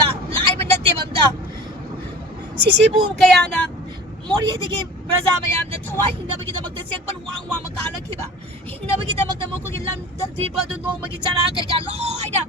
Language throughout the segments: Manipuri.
bा लाई बंदा ते बंदा सिसिबु कयाना मोरी देगे प्रजा मयाम न थवाई हिंगबगी दमक the सेकपन Wang Wang Makala खिबा हिंगबगी Damak the मोको गिलन दीपा दु नो मगी चरा के का लोइदा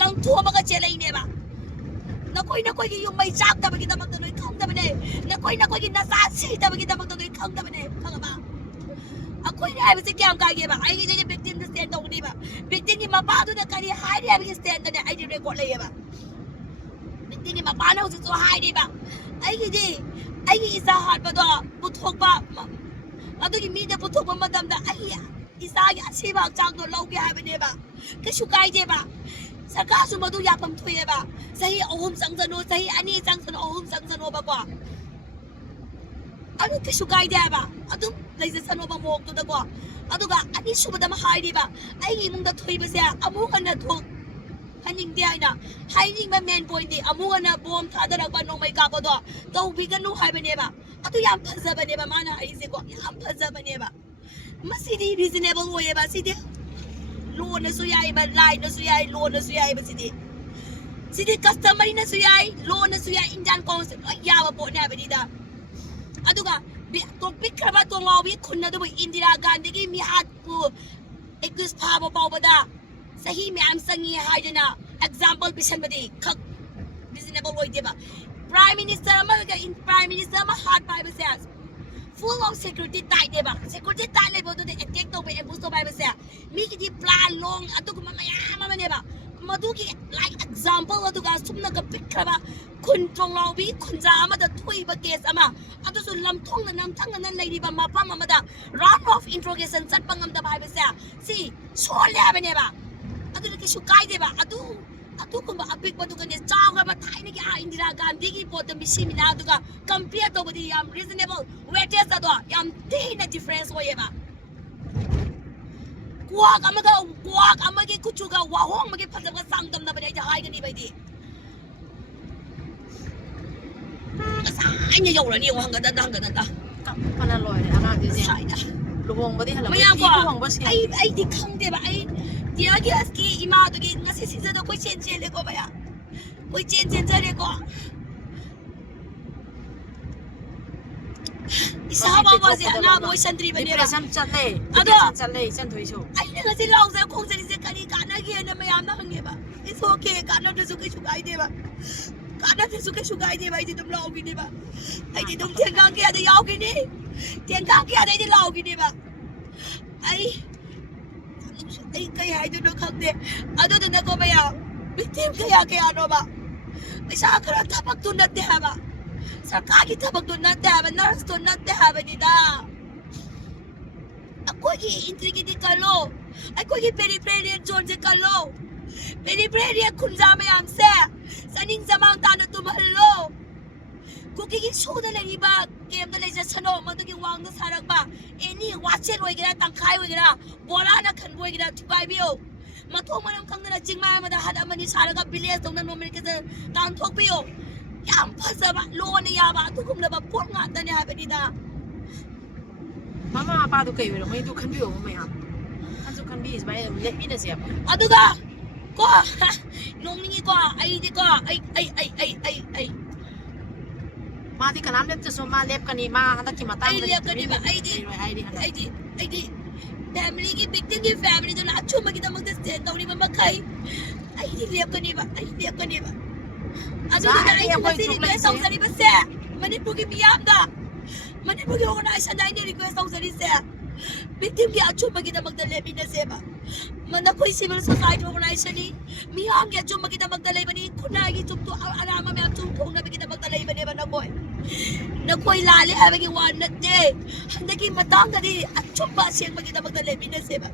लं थो मगा चेलैने बा नकोई की yum May chalk दबगी Damak the नोई खंग दबने नकोई की नसा सी दबगी दमक द नोई खंग दबने खंगबा अकोई ने आइबसे क्याम कागे बा आई जे विक्टिम द स्टैंड तोगनी बा विक्टिम की मपा दु न करी हाई रे आबगी स्टैंड ने आई रिकॉर्ड ले बा विक्टिम की मपा न हो हाई रे बा आई इसा हाथ बदो पुथोकबा अदुगी मीदे पुथोकबा मदमदा आई इसा की असीबा चाक दो लौगे हाबने बा कछु काइदे बा सरकार सु मदु यापम थोये बा सही अहुम संगजनो सही अनि संगजनो अहुम संगजनो बा को अदु कछु काइदे बा अदु लेजे सनो बा मोक तो दको अदुगा अनि सुबदम हाइदे बा आई इमुंदा थोइबसे अमु हन थोक हनिंग दे आइना हाइनिंग बा मेन पॉइंट दे अमु हन बॉम थादरक बा नोमै काबदो तो बिगनु हाइबने बा अदु याम फजबने बा माना आइसे को याम फजबने बा मसिदी रीजनेबल होये बा सिदे लोन न सुयाई बा लाइन न सुयाई लोन न सुयाई बा सिदे कस्टमर न सुयाई लोन न सुयाई इंजन कॉन्सेप्ट याबा पोने हाबनिदा अदुगा टॉपिक खबा तो ngawbi khunna du Indira Gandhi की मिहात को एक्स फाबो पावबदा सही में आम संगी हाइजना एग्जांपल पिसन बदी खक रीजनेबल होइदेबा प्राइम मिनिस्टर अमरगा इन प्राइम मिनिस्टर अमा हार्ट पाइबसे full of security tight देबा security tight लेबो तो अटैक तो बे एम्बुस तो पाइबसे मी की प्लान लोंग अतुक मयाम मनेबा मधु की लाइक एग्जांपल अतुगा सुमना का पिखबा खुन चोंलावबी खुनजा अमदा थुइबा केस अमा अतुसु लमथोंग नमथंग न लेरिबा मापम अमदा राउंड ऑफ इंट्रोगेशन चटपंगम दा पाइबसे सी सोले बनेबा अतु की सुकाई देबा अतु कुंबा अपिक बदुगने चावगा थाइने की इंदिरा गांधी की पोत मिसी मिना दुगा कंपेयर तो बदी याम रीजनेबल वेटेज अदो याम तेना डिफरेंस होयेबा क्वाक अमगे कुचुगा वाहोंग मगे फजबगा सांगदम ना बने हाइगनी बाइदी साइने यौरनी हंगदा कपना लोय अगा दिजे साइना लुहोंग बदी हला मयाम को लुहोंग बस आई दि खंगदेबा आई दिया गैस की इमा दुगी ngasi सीजन कोई चेंज ले को भया कोई चेंज जरे को इसाबा वाजे ना मोय संत्री बने डिप्रेशन चले अदो चले सन थोइसो आई ने ngasi लाउजे खोंजरी से करी काना की ने मयाम ना हंगेबा इट्स ओके काना तो सुके सुकाई देबा काना तो सुके सुकाई देबा आई तुम लाओगी देबा आई तुम तेंगा के आदे याओगी ने तेंगा के आदे लाओगी देबा आई ay kay hay do khakde ado do na ko maya victim kaya no ba isa kara tapak to natte ha ba sarkar ki tapak to natte ha ba nurse to natte ha ba nida ako ki intriguity kalo ako ki periphery zone se kalo periphery khunja mayam se saning zamang ta na tumhalo kuki ki shoda le ba game le ja sano madu ki wang da sarak ba any watch it oigira tangkai oigira bola na khan oigira thukai bio mathong manam khangna chingma ma da hada mani saraga village tong na no mer ke tan thok bio yam phasa ba lo ne ya ba tu kum na ba por nga ta ne ha be da mama apa tu kai wero mai tu khan bio mai ha an tu khan bi is bai let me na sia aduga ko nong ni ko ai di ko ai ma di kanam lep tu so ma lep kani ma hada ki matang ai lep kani ba ai di family की victim की family जो नाचो मगी दमक दे स्टैंड तौनी मम्मा खाई आई दी लेप कनी बा अजो दा आई मसी रिक्वेस्ट औसरी बसे मणिपुर की मियाम दा मणिपुर की ऑर्गेनाइजेशन आई ने रिक्वेस्ट औसरी से victim की आचो मगी दमक दे लेबी न से बा मन कोई सिविल सोसाइटी ऑर्गेनाइजेशन नी मियाम के आचो मगी दमक दे लेबनी खुना की चुप तो आराम में आचो थोंना मगी दमक दे लेबने बना कोई लाले है कि वन नते हंदकी मतंग ददी अचुबा सेंग मगी दमक दे लेबी न से बा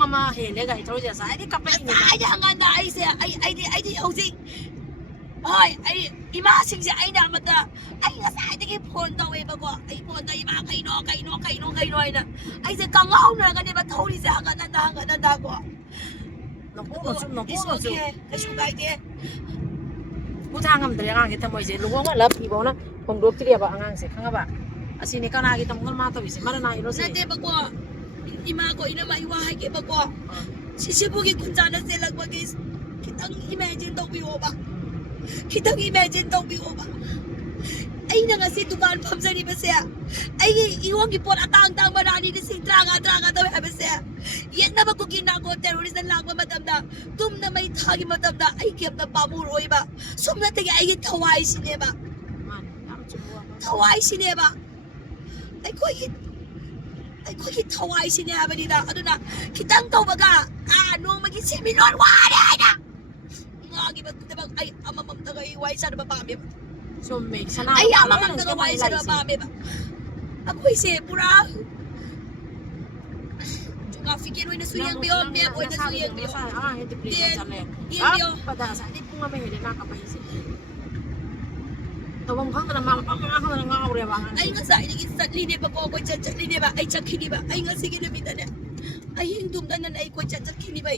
mama hele ga ithro ja sai di kapai ni ai da hanga na ai se ai di hauji ai ima sing se ai da mata ai na sai de ki phone to we ba ko ai phone da ima kai no ai na ai se kang hau na ga ne ba thori se hanga na da ko no ko su ka su gai de bu thang am dre ngang ki tamoi se luong ma lap bi bo na hom dok ti ba angang se khanga ba asini kana ki tamngal ma to bi se mara na iro se na de ba ko ima ko ina mai wa hai ke ba ko sisibu ki kunjana se lag ba ki kitang imagine daw biyoba. Kitang imagine daw biyoba. Ay na nga si dukaan pamsari ba siya? Ay iwang ipon atang-tang marani ni si tranga daw ba siya? Yan na magkukina ko terrorist na lang mamadamda. Tum na may tagi mamadamda ay kiyam na pamuroy ba? Sum na tiga ay tawai siya ba? Tawai siya ba? Ay ko tawai siya ba nila? Ano na? Kitang tao baga? Ano maging seminar? Wala na! Nga gibat ko ay amamam tagay iway sa na ba So make sana ay amamam tagay sa na ba ako isi pura juga fikir na suyang biyon biya ko na suyang biyon ito please sana yan pada sa di po nga may hili nakapahisi tawang kang na mga ngawre ba ay nga sa linya ba ko chat linya ba ay chat kini ba ay nga sige na bitan ay hindum tanan ay ko chat kini ba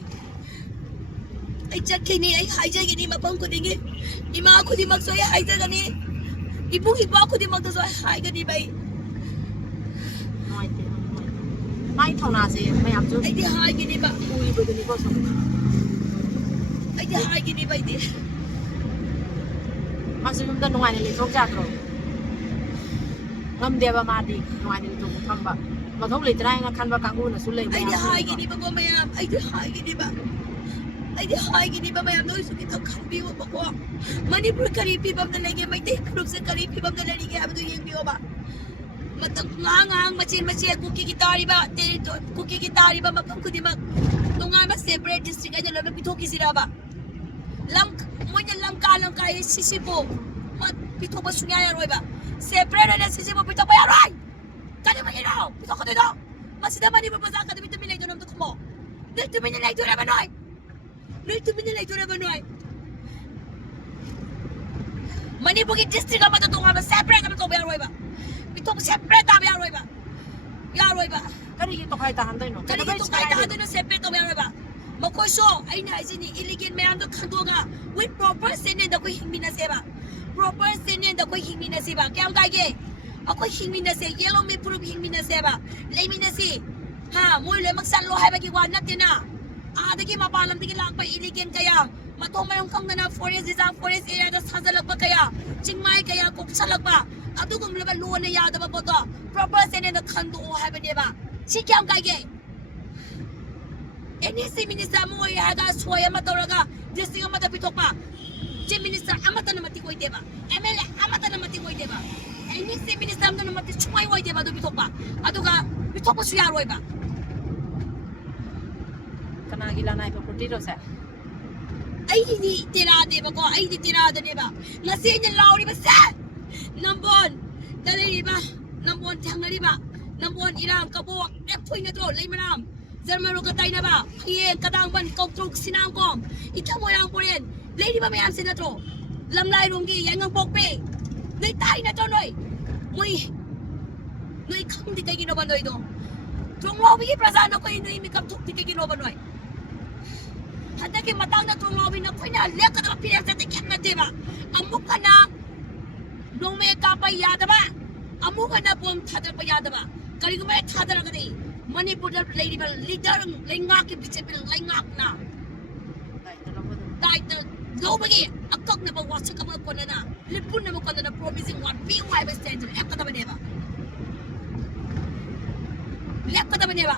ay chat kini ay haja gini mapang ko dingi ima ako di magsoya haja gani ibung ibo ako di magsoya hay gani ba mai thau na se mai am chu ay di hay gini ba ui ba ni ko so ay di hay gini ba di maximum da nungai ni thok ja tro ngam de ba ma di nungai ni thok tham ba ma thok le trai na khan ba kang u na su le ay di hay gini ba ko mayam ay di hay gini ba ay di hay gini ba mayam no isu kita kan biwa ba ko Manipur kari pibam na lagi may tay proof sa kari pibam na lagi abdo yung biwa ba matang ngang machin kuki gitari ba kuki gitari ba mapang ko di mag nunga ma separate district ay labi pito kisira ba lang mo niya lang kay sisibo mat pito ba sunyaya roy ba separate na sisibo pito ba roy kani mo ginaw pito ko dito masida man iba pa sa ka dito minay doon ko mo dito minay doon na banoy dito minay doon na banoy Manipur district ang matutungan ba separate kami ko ba roy ba pito ko separate ba roy ba roy ba kani ito kahit tahan tayo no kani ito kahit tahan tayo no separate ba roy ba Makoso ay na isini iligin mayam do kandoga with proper sinin da ko hingmi na seba proper sinin da ko hingmi na seba kaya ang kage ako hingmi na se yellow me proof hingmi na seba lemi na si ha mo le magsanlo hay bagi wan natin na dagi mapalam dagi lang pa iligin kaya matumayong kang na forest reserve forest area da sasalag pa kaya chingmay kaya kupsalag pa ato kung laban luwan na yada ba po to proper sinin da kando hay ba diba si kaya ang kage Ini si minister mo ay aga suwaya matawraga district ang matapitok pa. Si minister amata na matikoy diba? MLA amata na matikoy diba? Ini si minister amata na matikoy way diba do bitok pa. Ato ka bitok po siya roy ba? kana gila na ipaputi ro sa Ay hindi tirada ba ko? Ay hindi tirada diba? Nasi niya lauri ba sa? Nambon dali diba? Nambon tiyang na diba? Nambon ilang kabuwak epoy na to lay manam. Zarmaro katay na ba? Hiyen katangban kautrug sinangkom. Ita mo yang poren. Lady ba mayam sinatro? Lamlay runggi yang ang pokpe. Noy tay na to noy. Noy kam di kay ginoba noy do. Trung lobby prasano ko noy mikap tuk di kay ginoba noy. Handa kay matang na trung lobby na ko na leka na pinas sa tiket na diba? Amuk ka na nung may kapay yada ba? Amuk ka na buong tadal pa yada ba? Kali ko may tadal ka di. Manipur lady ba leader lengak ke bicebil lengak na dai lo bagi akak na ba wasa ka mo ko na lipun na mo ko na promising one PY ba standard ek ka ba neba lek ka ba neba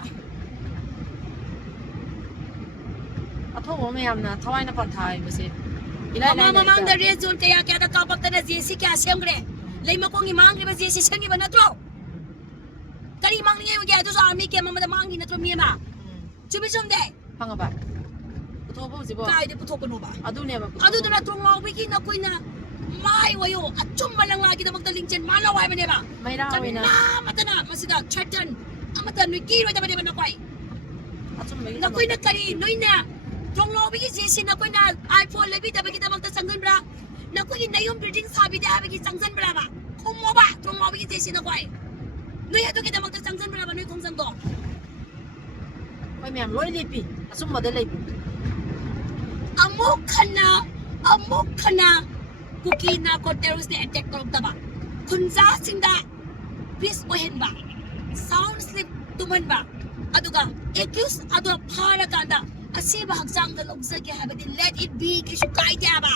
ato mo mayam na thawai na pan thai ba se ilai lai mamang da rezon kaya da kapak ta na jesi kya siyangre lay mo kong imang ba jesi siyangi ba na tro Kali mang niya yung gaya sa amin kaya mamadamang ginatro niya ma. Chubisum de. panga ba puto bo si bo Kaya di puto ko no ba? adu ne ba Ado na trung mo wiki na koy na may wayo at malang lagi na magdaling dyan malaway ba niya ba? may rawi na Mata na masida chatan. Amata no kiro da ba niya ba na koy? atun may Na koy na kari noy na. Trung mo wiki jesi na koy na iPhone lebi da ba kita magtasanggan bra. Na koy na yung breeding sabi da ba kita sanggan bra ba? Kung mo ba trung mo wiki jesi na koy? Noy ato kita magtasanggan bra ba noy kung sang do? may mayam loi lipi asum mo de lipi Amok ka na kuki na ko terrorist na attack ko ba? Kunza sinda bis ohen ba? Sound slip tuman ba? Ado ka accuse ado para ka da ꯑꯁꯤꯕ ꯍꯛꯆꯥꯡꯗ ꯂꯧꯖꯒꯦ ꯍꯥꯏꯕꯗꯤ let it be ꯀꯩꯁꯨ ꯀꯥꯏꯗꯦ ꯍꯥꯏꯕ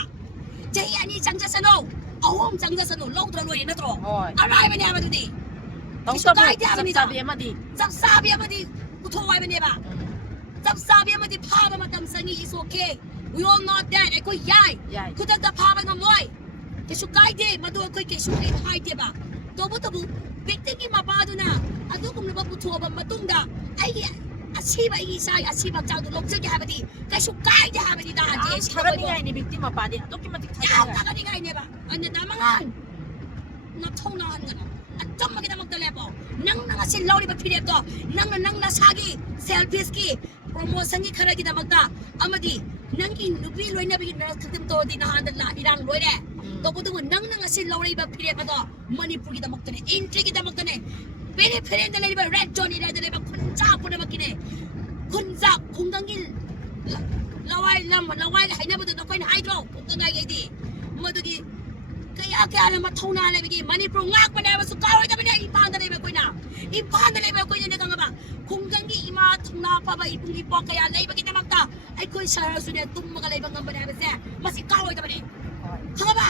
ꯆꯍꯤ 2 ꯆꯪꯖꯁꯅꯨ 3 ꯆꯪꯖꯁꯅꯨ ꯂꯧꯗ꯭ꯔ ꯂꯣꯏꯔꯦ ꯅꯠꯇ꯭ꯔꯣ ꯍꯣꯏ ꯑꯔꯥꯏꯕꯅꯦ ꯍꯥꯏꯕꯗꯨꯗꯤ ꯇꯧꯇꯕꯨ ꯀꯥꯏꯗꯦ ꯆꯞ ꯍꯥꯏꯕꯅꯤꯗ ꯆꯥꯕꯤ ꯑꯃꯗꯤ ꯆꯞ ꯆꯥꯕꯤ ꯑꯃꯗꯤ ꯄꯨꯊꯣꯛꯑꯣ ꯍꯥꯏꯕꯅꯦꯕ ꯆꯞ ꯆꯥꯕꯤ ꯑꯃꯗꯤ ꯐꯥꯕ ꯃꯇꯝ ꯆꯪꯉꯤ is okay we all know that ꯑꯩꯈꯣই ꯌꯥꯏ ꯌꯥꯏ ꯈꯨꯗꯛꯇ ꯐꯥꯕ ꯉꯝꯂꯣꯏ ꯀꯩꯁꯨ ꯀꯥꯏꯗꯦ ꯃꯗꯨ ꯑꯩꯈꯣꯏ ꯀꯩꯁꯨ ꯍꯥꯏꯗꯦꯕ ꯇꯧꯕꯇꯕꯨ ꯚꯤꯛꯇꯤꯝꯒꯤ ꯃꯄꯥꯗꯨꯅ ꯑꯗꯨꯒꯨꯝꯂꯕ ꯄꯨꯊꯣꯛꯑꯕ ꯃꯇꯨꯡꯗ ꯑꯩꯒꯤ ꯑꯁꯤꯕ ꯑꯩꯒꯤ ꯏꯆꯥꯒꯤ ꯑꯁꯤꯕ ꯍꯛꯆꯥꯡꯗꯣ ꯂꯧꯖꯒꯦ ꯍꯥꯏꯕꯗꯤ ꯀꯩꯁꯨ ꯀꯥꯏꯗꯦ ꯍꯥꯏꯕꯅꯤꯗ ꯌꯥꯝ ꯊꯥꯒꯠꯅꯤꯡꯉꯥꯏꯅꯤ ꯚꯤꯛꯇꯤꯝ ꯃꯄꯥꯗꯤ ꯑꯗꯨꯛꯀꯤ ꯃꯇꯤꯛ ꯌꯥꯝ ꯊꯥꯒꯠꯅꯤꯡꯉꯥꯏ ꯊꯥꯒꯠꯅꯤꯡꯉꯥꯏꯅꯦꯕ ꯑꯗꯨꯅ ꯅꯃꯉꯥꯟ ꯅꯊꯧ ꯅꯥꯍꯟꯒꯅꯨ ꯑꯆꯝꯕꯒꯤꯗꯃꯛꯇ ꯂꯦꯞꯄꯣ ꯅꯪꯅ ꯉꯁꯤ ꯂꯧꯔꯤꯕ ꯐꯤꯔꯦꯞꯇꯣ ꯅꯪ ꯅꯁꯥꯒꯤ ꯁꯦꯜꯐꯤꯁꯀꯤ ꯄ꯭ꯔꯣꯃꯣꯁꯟꯒꯤ ꯈꯔꯒꯤꯗꯃꯛꯇ ꯑꯃꯗꯤ ꯅꯪꯒꯤ ꯅꯨꯄꯤ ꯂꯣꯏꯅꯕꯒꯤ ꯈꯛꯇꯪ ꯇꯧꯔꯗꯤ ꯅꯍꯥꯟꯗ ꯏꯔꯥꯡ ꯂꯣꯏꯔꯦ ꯇꯧꯕꯇꯕꯨ ꯅꯪꯅ ꯉꯁꯤ ꯂꯧꯔꯤꯕ ꯐꯤꯔꯦꯞ ꯑꯗꯣ ꯃꯅꯤꯄꯨꯔꯒꯤꯗꯃꯛꯇꯅꯦ ꯏꯟꯇ꯭ꯔꯤꯒꯤꯗꯃꯛꯇꯅꯦ ꯄꯦꯔꯤꯐꯦꯔꯦꯜꯗ ꯂꯩꯔꯤꯕ ꯔꯦꯗ ꯖꯣꯟ ꯑꯦꯔꯤꯌꯥꯗ ꯂꯩꯔꯤꯕ ꯈꯨꯟꯖꯥ ꯄꯨꯝꯅꯃꯛꯀꯤꯅꯦ ꯈꯨꯟꯖꯥ ꯈꯨꯡꯒꯪꯒꯤ ꯂꯋꯥꯏ ꯍꯥꯏꯅꯕꯗꯨ ꯅꯈꯣꯏꯅ ꯍꯥꯏꯗ꯭ꯔꯣ ꯈꯨꯡꯒꯪꯒꯤ ꯃꯗꯨꯒꯤ kaya mathuna lebigi manipur ngak bana ba su kawai da bana impanda leba koina impanda leba koina ne kanga ba khunggangi ima thungna pa ba ipungi po kaya leba ki tamakta ai koi sahara su ne tumma leba ngam bana ba se masi kawai da bane khanga ba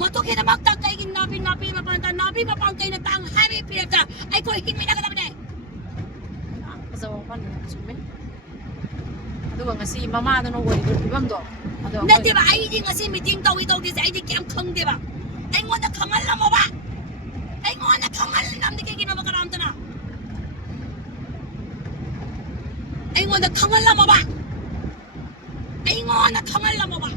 mato ke tamakta kai gi nabi ma pang kai na tang hari pirata ai koi hin mina ka da bane fazawang pan sume aduga ngasi mamadano wariba fibamdo ado nate ba ai di ngasi meeting tawi se ai di kem khangde ba ai ngonda khangal la mo ba ai ngonda khangal nam de ke gi na ba karam tana ai ngonda khangal la mo ba ai ngonda khangal la mo ba